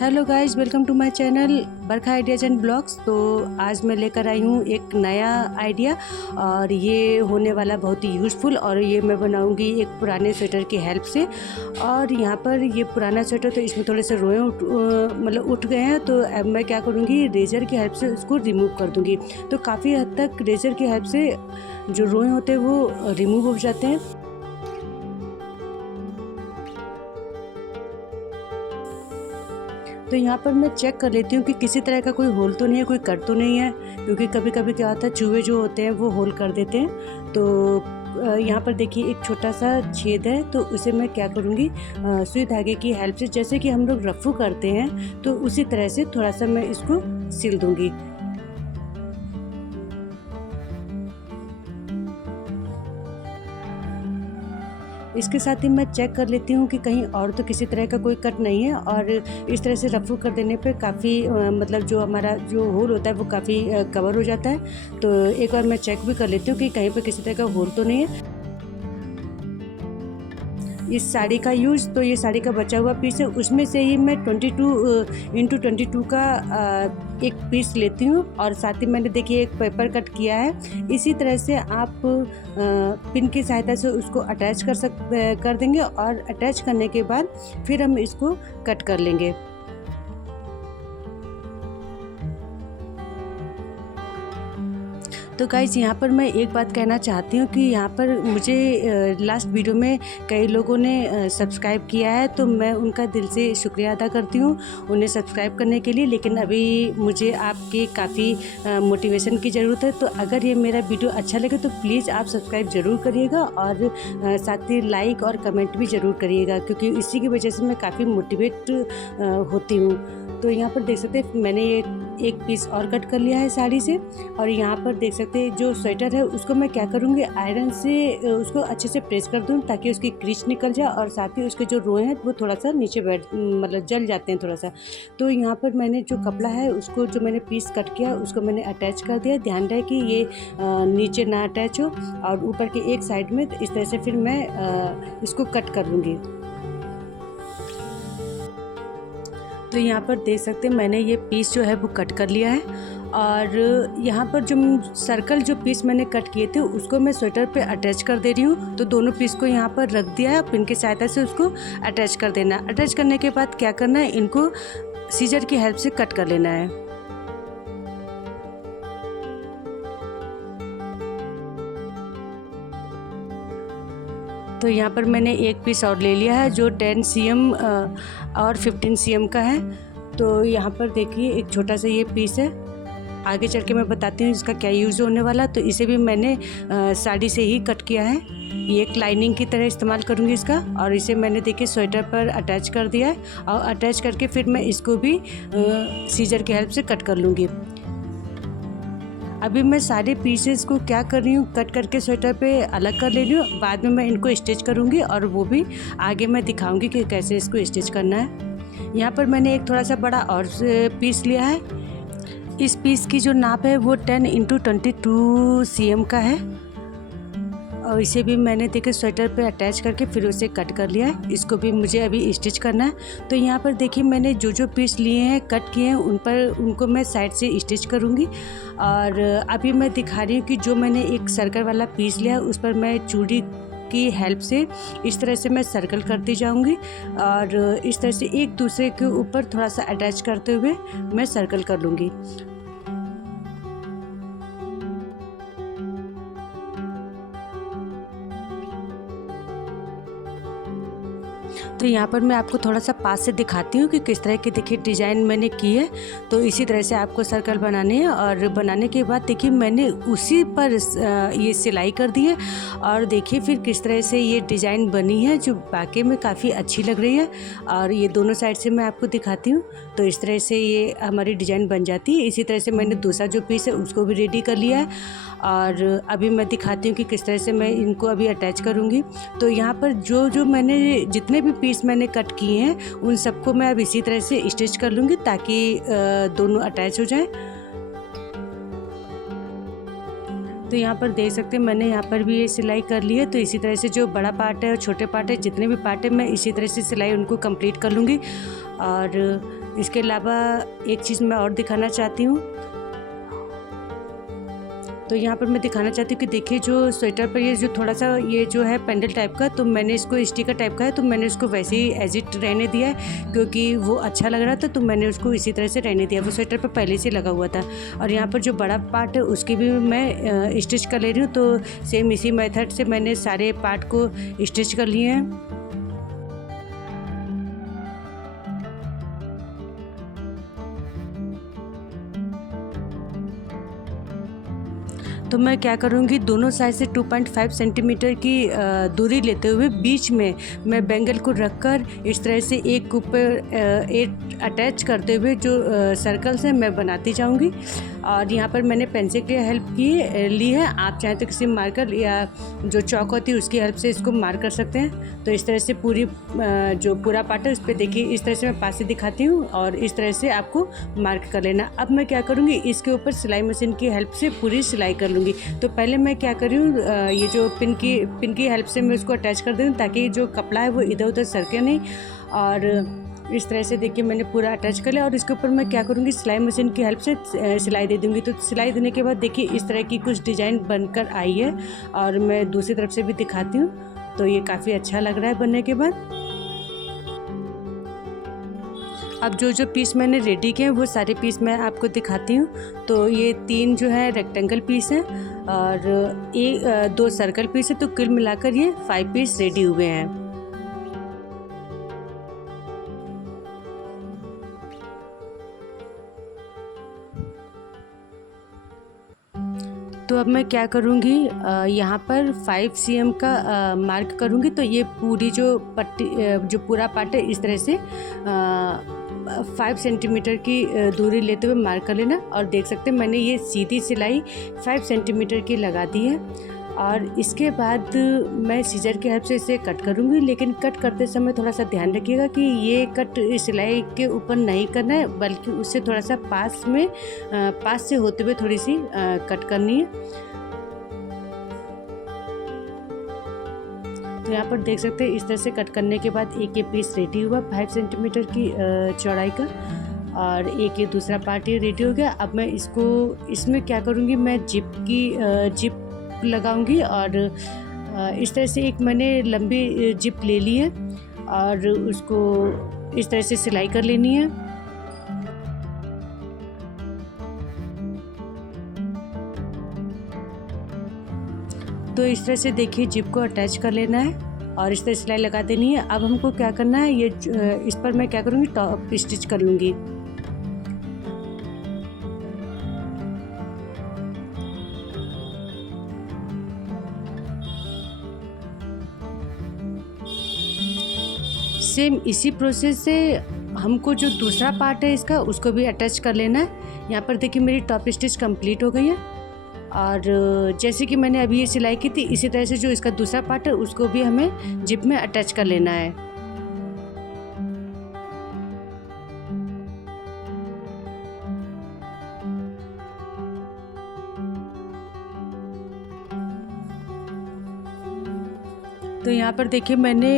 Hello guys, welcome to my channel Barkha ideas and blogs. तो आज मैं लेकर आई हूँ एक नया आइडिया और ये होने वाला बहुत ही यूज़फुल। और ये मैं बनाऊँगी एक पुराने स्वेटर की हेल्प से। और यहाँ पर ये पुराना स्वेटर तो इसमें थोड़े से रोए उठ गए हैं। तो अब मैं क्या करूँगी, रेज़र की हेल्प से उसको रिमूव कर दूँगी। तो काफ़ी हद तक रेज़र की हेल्प से जो रोए होते हैं वो रिमूव हो जाते हैं। तो यहाँ पर मैं चेक कर लेती हूँ कि किसी तरह का कोई होल तो नहीं है, कोई कट तो नहीं है, क्योंकि कभी कभी क्या होता है चूहे जो होते हैं वो होल कर देते हैं। तो यहाँ पर देखिए एक छोटा सा छेद है, तो उसे मैं क्या करूँगी, सुई धागे की हेल्प से, जैसे कि हम लोग रफ्फू करते हैं तो उसी तरह से थोड़ा सा मैं इसको सिल दूँगी। इसके साथ ही मैं चेक कर लेती हूँ कि कहीं और तो किसी तरह का कोई कट नहीं है। और इस तरह से रफू कर देने पे काफ़ी मतलब जो हमारा जो होल होता है वो काफ़ी कवर हो जाता है। तो एक बार मैं चेक भी कर लेती हूँ कि कहीं पे किसी तरह का होल तो नहीं है। इस साड़ी का यूज़, तो ये साड़ी का बचा हुआ पीस है, उसमें से ही मैं 22x22 का एक पीस लेती हूँ। और साथ ही मैंने देखिए एक पेपर कट किया है। इसी तरह से आप पिन की सहायता से उसको अटैच कर देंगे और अटैच करने के बाद फिर हम इसको कट कर लेंगे। तो गाइज़, यहाँ पर मैं एक बात कहना चाहती हूँ कि यहाँ पर मुझे लास्ट वीडियो में कई लोगों ने सब्सक्राइब किया है, तो मैं उनका दिल से शुक्रिया अदा करती हूँ उन्हें सब्सक्राइब करने के लिए। लेकिन अभी मुझे आपके काफ़ी मोटिवेशन की ज़रूरत है। तो अगर ये मेरा वीडियो अच्छा लगे तो प्लीज़ आप सब्सक्राइब ज़रूर करिएगा और साथ ही लाइक और कमेंट भी ज़रूर करिएगा, क्योंकि इसी की वजह से मैं काफ़ी मोटिवेट होती हूँ। तो यहाँ पर देख सकते हैं मैंने ये एक पीस और कट कर लिया है साड़ी से। और यहाँ पर देख सकते हैं जो स्वेटर है उसको मैं क्या करूँगी, आयरन से उसको अच्छे से प्रेस कर दूँ ताकि उसकी क्रीच निकल जाए और साथ ही उसके जो रोए हैं वो थोड़ा सा नीचे मतलब जल जाते हैं थोड़ा सा। तो यहाँ पर मैंने जो कपड़ा है उसको, जो मैंने पीस कट किया उसको मैंने अटैच कर दिया। ध्यान रहे कि ये नीचे ना अटैच हो और ऊपर के एक साइड में। इस तरह से फिर मैं इसको कट कर लूँगी। तो यहाँ पर देख सकते हैं मैंने ये पीस जो है वो कट कर लिया है। और यहाँ पर जो सर्कल जो पीस मैंने कट किए थे उसको मैं स्वेटर पे अटैच कर दे रही हूँ। तो दोनों पीस को यहाँ पर रख दिया है, पिन की सहायता से उसको अटैच कर देना। अटैच करने के बाद क्या करना है, इनको सीजर की हेल्प से कट कर लेना है। तो यहाँ पर मैंने एक पीस और ले लिया है जो 10 cm और 15 cm का है। तो यहाँ पर देखिए एक छोटा सा ये पीस है, आगे चल के मैं बताती हूँ इसका क्या यूज़ होने वाला। तो इसे भी मैंने साड़ी से ही कट किया है। ये एक लाइनिंग की तरह इस्तेमाल करूँगी इसका। और इसे मैंने देखिए स्वेटर पर अटैच कर दिया है और अटैच करके फिर मैं इसको भी सीजर की हेल्प से कट कर लूँगी। अभी मैं सारे पीसेस को क्या कर रही हूँ, कट करके स्वेटर पे अलग कर ले रही हूँ। बाद में मैं इनको स्टिच करूँगी और वो भी आगे मैं दिखाऊँगी कि कैसे इसको स्टिच करना है। यहाँ पर मैंने एक थोड़ा सा बड़ा और पीस लिया है। इस पीस की जो नाप है वो 10x22 cm का है। और इसे भी मैंने देखिए स्वेटर पे अटैच करके फिर उसे कट कर लिया है। इसको भी मुझे अभी स्टिच करना है। तो यहाँ पर देखिए मैंने जो जो पीस लिए हैं, कट किए हैं, उनको मैं साइड से स्टिच करूँगी। और अभी मैं दिखा रही हूँ कि जो मैंने एक सर्कल वाला पीस लिया है उस पर मैं चूड़ी की हेल्प से इस तरह से मैं सर्कल करती जाऊंगी और इस तरह से एक दूसरे के ऊपर थोड़ा सा अटैच करते हुए मैं सर्कल कर लूँगी। तो यहाँ पर मैं आपको थोड़ा सा पास से दिखाती हूँ कि किस तरह की देखिए डिज़ाइन मैंने की है। तो इसी तरह से आपको सर्कल बनाने हैं और बनाने के बाद देखिए मैंने उसी पर ये सिलाई कर दी है। और देखिए फिर किस तरह से ये डिज़ाइन बनी है जो वाकई में काफ़ी अच्छी लग रही है। और ये दोनों साइड से मैं आपको दिखाती हूँ। तो इस तरह से ये हमारी डिज़ाइन बन जाती है। इसी तरह से मैंने दूसरा जो पीस है उसको भी रेडी कर लिया है। और अभी मैं दिखाती हूँ कि किस तरह से मैं इनको अभी अटैच करूँगी। तो यहाँ पर जो मैंने जितने भी पीस मैंने कट किए हैं उन सबको मैं अब इसी तरह से स्टिच कर लूँगी ताकि दोनों अटैच हो जाएं। तो यहाँ पर देख सकते हैं मैंने यहाँ पर भी ये सिलाई कर ली है। तो इसी तरह से जो बड़ा पार्ट है और छोटे पार्ट है, जितने भी पार्ट है, मैं इसी तरह से सिलाई उनको कंप्लीट कर लूँगी। और इसके अलावा एक चीज़ मैं और दिखाना चाहती हूँ। तो यहाँ पर मैं दिखाना चाहती हूँ कि देखिए जो स्वेटर पर ये जो थोड़ा सा ये जो है पेंडल टाइप का, तो मैंने इसको स्टिकर टाइप का है, तो मैंने उसको वैसे ही एज इट रहने दिया है क्योंकि वो अच्छा लग रहा था, तो मैंने उसको इसी तरह से रहने दिया। वो स्वेटर पर पहले से लगा हुआ था। और यहाँ पर जो बड़ा पार्ट है उसकी भी मैं स्टिच कर ले रही हूँ। तो सेम इसी मेथड से मैंने सारे पार्ट को स्टिच कर लिए हैं। तो मैं क्या करूँगी, दोनों साइड से 2.5 सेंटीमीटर की दूरी लेते हुए बीच में मैं बैंगल को रखकर इस तरह से एक ऊपर एक अटैच करते हुए जो सर्कल्स हैं मैं बनाती जाऊँगी। और यहाँ पर मैंने पेंसिल की हेल्प ली है। आप चाहें तो किसी मार्कर या जो चौक होती है उसकी हेल्प से इसको मार्क कर सकते हैं। तो इस तरह से पूरी जो पूरा पार्ट है उस पर देखिए इस तरह से मैं पास से दिखाती हूँ और इस तरह से आपको मार्क कर लेना। अब मैं क्या करूँगी, इसके ऊपर सिलाई मशीन की हेल्प से पूरी सिलाई कर लूँगी। तो पहले मैं क्या कर रही हूँ, ये जो पिन की हेल्प से मैं उसको अटैच कर दूँ ताकि जो कपड़ा है वो इधर उधर सरके नहीं। और इस तरह से देखिए मैंने पूरा अटैच कर लिया। और इसके ऊपर मैं क्या करूँगी, सिलाई मशीन की हेल्प से सिलाई दे दूँगी। तो सिलाई देने के बाद देखिए इस तरह की कुछ डिज़ाइन बनकर आई है और मैं दूसरी तरफ से भी दिखाती हूँ। तो ये काफ़ी अच्छा लग रहा है बनने के बाद। अब जो पीस मैंने रेडी किए हैं वो सारे पीस मैं आपको दिखाती हूँ। तो ये 3 जो है रेक्टेंगल पीस हैं और 2 सर्कल पीस है, तो कुल मिलाकर ये 5 पीस रेडी हुए हैं। तो अब मैं क्या करूँगी, यहाँ पर 5 cm का मार्क करूँगी। तो ये पूरी जो पट्टी जो पूरा पार्ट है इस तरह से 5 सेंटीमीटर की दूरी लेते हुए मार्क कर लेना। और देख सकते हैं मैंने ये सीधी सिलाई 5 सेंटीमीटर की लगा दी है। और इसके बाद मैं सीजर की हेल्प से इसे कट करूँगी, लेकिन कट करते समय थोड़ा सा ध्यान रखिएगा कि ये कट सिलाई के ऊपर नहीं करना है, बल्कि उससे थोड़ा सा पास से होते हुए थोड़ी सी कट करनी है। तो यहाँ पर देख सकते हैं इस तरह से कट करने के बाद एक ये पीस रेडी हुआ 5 सेंटीमीटर की चौड़ाई का, और एक ये दूसरा पार्ट ये रेडी हो गया। अब मैं इसमें क्या करूँगी, मैं जिप लगाऊंगी और इस तरह से एक मैंने लंबी जिप ले ली है और उसको इस तरह से सिलाई कर लेनी है। तो इस तरह से देखिए जिप को अटैच कर लेना है और इस तरह सिलाई लगा देनी है। अब हमको क्या करना है, ये इस पर मैं क्या करूँगी, टॉप स्टिच कर लूँगी। सेम इसी प्रोसेस से हमको जो दूसरा पार्ट है इसका उसको भी अटैच कर लेना है। यहाँ पर देखिए मेरी टॉप स्टिच कंप्लीट हो गई है और जैसे कि मैंने अभी ये सिलाई की थी इसी तरह से जो इसका दूसरा पार्ट है उसको भी हमें जिप में अटैच कर लेना है। तो यहाँ पर देखिए मैंने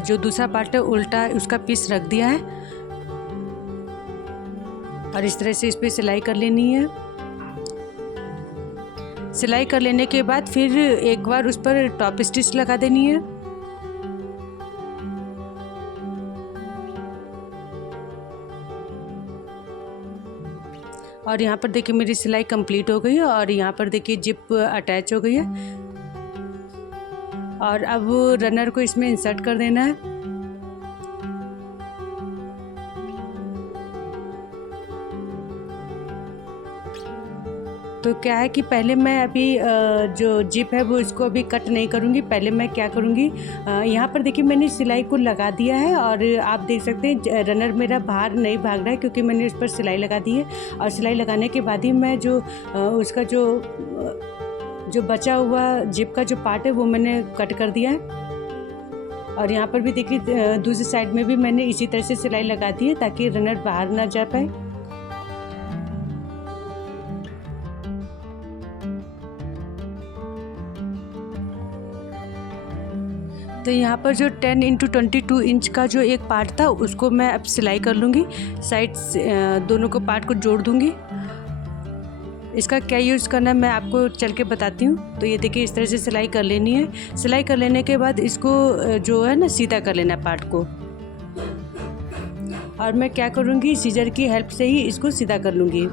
जो दूसरा पार्ट है उल्टा उसका पीस रख दिया है और इस तरह से इस पर सिलाई कर लेनी है। सिलाई कर लेने के बाद फिर एक बार उस पर टॉप स्टिच लगा देनी है। और यहाँ पर देखिए मेरी सिलाई कंप्लीट हो गई है और यहाँ पर देखिए जिप अटैच हो गई है। और अब रनर को इसमें इंसर्ट कर देना है। तो क्या है कि पहले मैं अभी जो जिप है वो इसको अभी कट नहीं करूँगी। पहले मैं क्या करूँगी, यहाँ पर देखिए मैंने सिलाई को लगा दिया है और आप देख सकते हैं रनर मेरा बाहर नहीं भाग रहा है क्योंकि मैंने उस पर सिलाई लगा दी है। और सिलाई लगाने के बाद ही मैं जो उसका जो बचा हुआ जिप का जो पार्ट है वो मैंने कट कर दिया है। और यहाँ पर भी देखिए दूसरी साइड में भी मैंने इसी तरह से सिलाई लगा दी है ताकि रनर बाहर ना जा पाए। तो तो यहाँ पर जो 10x22 इंच का जो एक पार्ट था उसको मैं अब सिलाई कर लूँगी। साइड से दोनों को पार्ट को जोड़ दूँगी। इसका क्या यूज़ करना है मैं आपको चल के बताती हूँ। तो ये देखिए इस तरह से सिलाई कर लेनी है। सिलाई कर लेने के बाद इसको जो है ना सीधा कर लेना है पार्ट को। और मैं क्या करूँगी, सीजर की हेल्प से ही इसको सीधा कर लूँगी।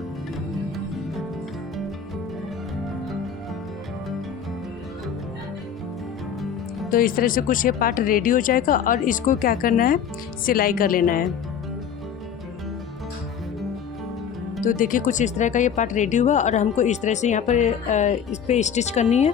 तो इस तरह से कुछ ये पार्ट रेडी हो जाएगा और इसको क्या करना है, सिलाई कर लेना है। तो देखिए कुछ इस तरह का ये पार्ट रेडी हुआ और हमको इस तरह से यहाँ पर इस पे स्टिच करनी है।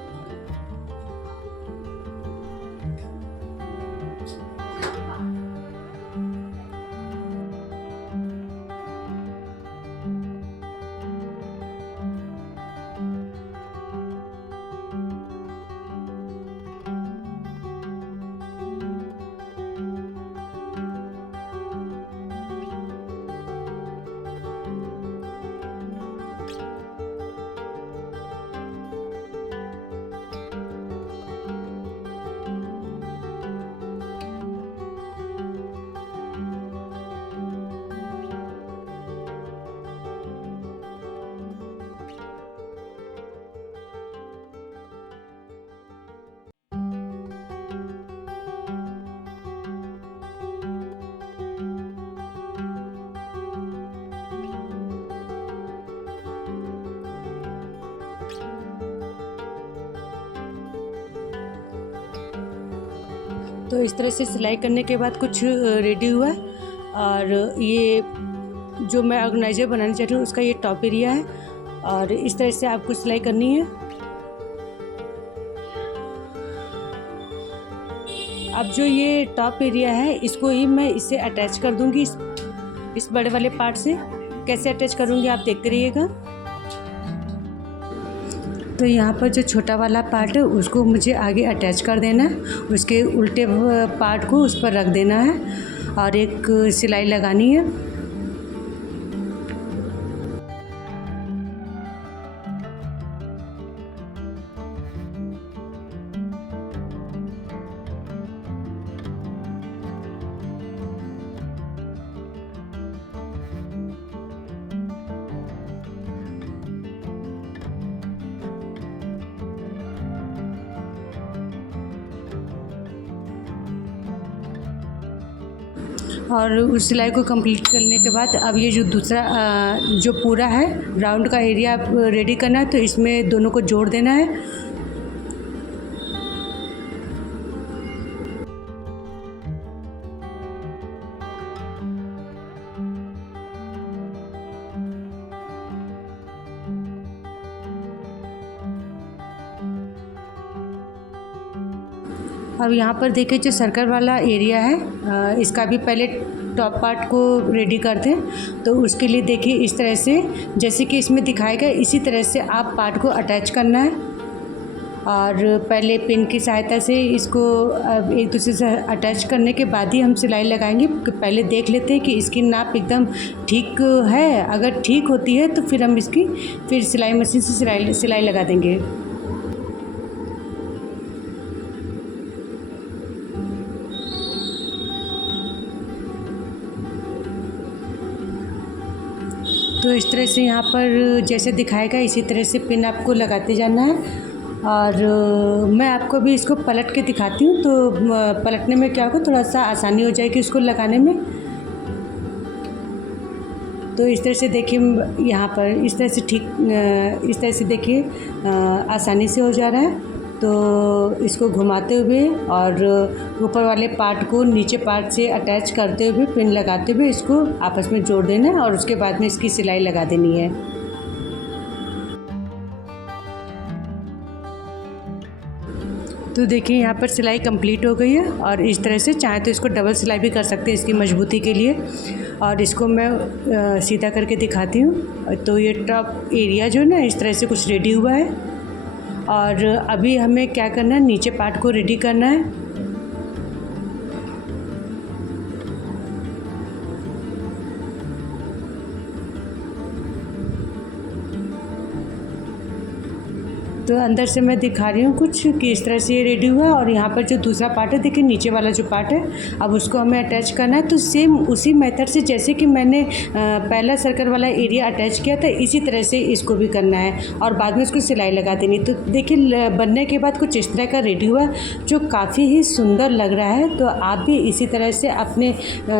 तो इस तरह से सिलाई करने के बाद कुछ रेडी हुआ है और ये जो मैं ऑर्गेनाइजर बनाना चाहती हूँ उसका ये टॉप एरिया है और इस तरह से आपको सिलाई करनी है। अब जो ये टॉप एरिया है इसको ही मैं इससे अटैच कर दूँगी इस बड़े वाले पार्ट से। कैसे अटैच करूँगी आप देखते रहिएगा। तो यहाँ पर जो छोटा वाला पार्ट है उसको मुझे आगे अटैच कर देना है, उसके उल्टे पार्ट को उस पर रख देना है और एक सिलाई लगानी है। और उस सिलाई को कंप्लीट करने के बाद अब ये जो दूसरा जो पूरा है राउंड का एरिया रेडी करना है, तो इसमें दोनों को जोड़ देना है। अब यहाँ पर देखिए जो सर्कल वाला एरिया है इसका भी पहले टॉप पार्ट को रेडी कर दें। तो उसके लिए देखिए इस तरह से जैसे कि इसमें दिखाया गया इसी तरह से आप पार्ट को अटैच करना है और पहले पिन की सहायता से इसको एक दूसरे से अटैच करने के बाद ही हम सिलाई लगाएंगे। पहले देख लेते हैं कि इसकी नाप एकदम ठीक है। अगर ठीक होती है तो फिर हम इसकी सिलाई मशीन से सिलाई लगा देंगे। तो इस तरह से यहाँ पर जैसे दिखाएगा इसी तरह से पिन आपको लगाते जाना है। और मैं आपको भी इसको पलट के दिखाती हूँ, तो पलटने में क्या होगा थोड़ा सा आसानी हो जाएगी इसको लगाने में। तो इस तरह से देखिए यहाँ पर इस तरह से देखिए आसानी से हो जा रहा है। तो इसको घुमाते हुए और ऊपर वाले पार्ट को नीचे पार्ट से अटैच करते हुए पिन लगाते हुए इसको आपस में जोड़ देना है और उसके बाद में इसकी सिलाई लगा देनी है। तो देखिए यहाँ पर सिलाई कंप्लीट हो गई है और इस तरह से चाहे तो इसको डबल सिलाई भी कर सकते हैं इसकी मजबूती के लिए। और इसको मैं सीधा करके दिखाती हूँ। तो ये टॉप एरिया जो है ना इस तरह से कुछ रेडी हुआ है और अभी हमें क्या करना है, नीचे पार्ट को रेडी करना है। तो अंदर से मैं दिखा रही हूँ कुछ कि इस तरह से ये रेडी हुआ। और यहाँ पर जो दूसरा पार्ट है, देखिए नीचे वाला जो पार्ट है, अब उसको हमें अटैच करना है। तो सेम उसी मेथड से जैसे कि मैंने पहला सर्कल वाला एरिया अटैच किया था, इसी तरह से इसको भी करना है और बाद में इसको सिलाई लगा देनी। तो देखिए बनने के बाद कुछ इस तरह का रेडी हुआ जो काफ़ी ही सुंदर लग रहा है। तो आप भी इसी तरह से अपने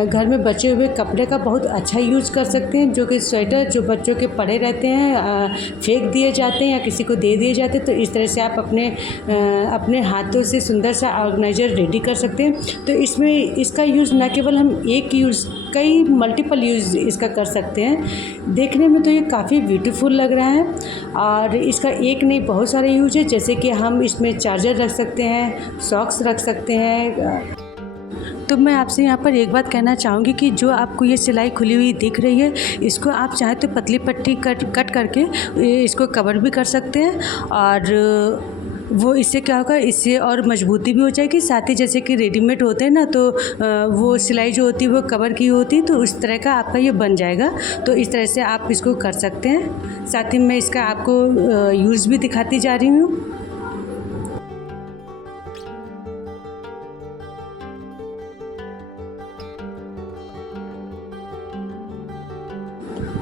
घर में बचे हुए कपड़े का बहुत अच्छा यूज़ कर सकते हैं, जो कि स्वेटर जो बच्चों के पड़े रहते हैं, फेंक दिए जाते हैं या किसी को दे दिए जाते हैं, तो इस तरह से आप अपने हाथों से सुंदर सा ऑर्गेनाइज़र रेडी कर सकते हैं। तो इसमें इसका यूज़ न केवल हम एक यूज़, कई मल्टीपल यूज़ इसका कर सकते हैं। देखने में तो ये काफ़ी ब्यूटीफुल लग रहा है और इसका एक नहीं बहुत सारे यूज है, जैसे कि हम इसमें चार्जर रख सकते हैं, सॉक्स रख सकते हैं। तो मैं आपसे यहाँ पर एक बात कहना चाहूँगी कि जो आपको ये सिलाई खुली हुई दिख रही है, इसको आप चाहे तो पतली पट्टी कट करके इसको कवर भी कर सकते हैं और वो इससे क्या होगा, इससे और मजबूती भी हो जाएगी। साथ ही जैसे कि रेडीमेड होते हैं ना, तो वो सिलाई जो होती है वो कवर की होती है, तो उस तरह का आपका ये बन जाएगा। तो इस तरह से आप इसको कर सकते हैं। साथ ही मैं इसका आपको यूज़ भी दिखाती जा रही हूँ।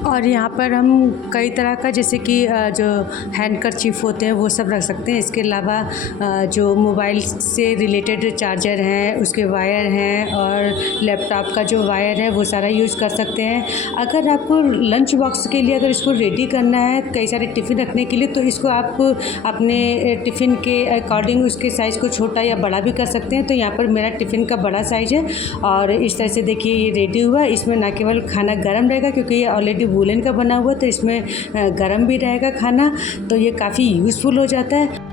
और यहाँ पर हम कई तरह का, जैसे कि जो हैंडकरचीफ होते हैं वो सब रख सकते हैं। इसके अलावा जो मोबाइल से रिलेटेड चार्जर हैं, उसके वायर हैं और लैपटॉप का जो वायर है वो सारा यूज़ कर सकते हैं। अगर आपको लंच बॉक्स के लिए अगर इसको रेडी करना है, कई सारे टिफ़िन रखने के लिए, तो इसको आप अपने टिफ़िन के अकॉर्डिंग उसके साइज़ को छोटा या बड़ा भी कर सकते हैं। तो यहाँ पर मेरा टिफ़िन का बड़ा साइज़ है और इस तरह से देखिए ये रेडी हुआ। इसमें ना केवल खाना गर्म रहेगा, क्योंकि ये ऑलरेडी वूलन का बना हुआ, तो इसमें गर्म भी रहेगा खाना, तो ये काफ़ी यूज़फुल हो जाता है।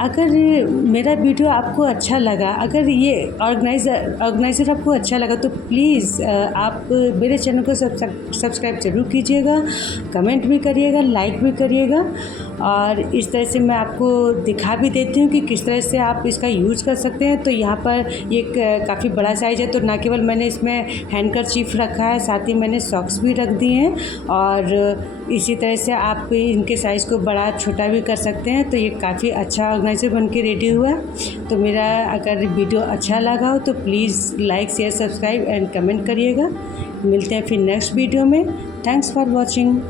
अगर मेरा वीडियो आपको अच्छा लगा, अगर ये ऑर्गेनाइज़र आपको अच्छा लगा, तो प्लीज़ आप मेरे चैनल को सब्सक्राइब ज़रूर कीजिएगा, कमेंट भी करिएगा, लाइक भी करिएगा। और इस तरह से मैं आपको दिखा भी देती हूँ कि किस तरह से आप इसका यूज़ कर सकते हैं। तो यहाँ पर ये काफ़ी बड़ा साइज़ है, तो ना केवल मैंने इसमें हैंडकरचीफ रखा है, साथ ही मैंने सॉक्स भी रख दिए हैं। और इसी तरह से आप इनके साइज़ को बड़ा छोटा भी कर सकते हैं। तो ये काफ़ी अच्छा ऑर्गेनाइज़र बन के रेडी हुआ। तो मेरा अगर वीडियो अच्छा लगा हो तो please like, share, subscribe and comment करिएगा। मिलते हैं फिर नेक्स्ट वीडियो में। Thanks for watching.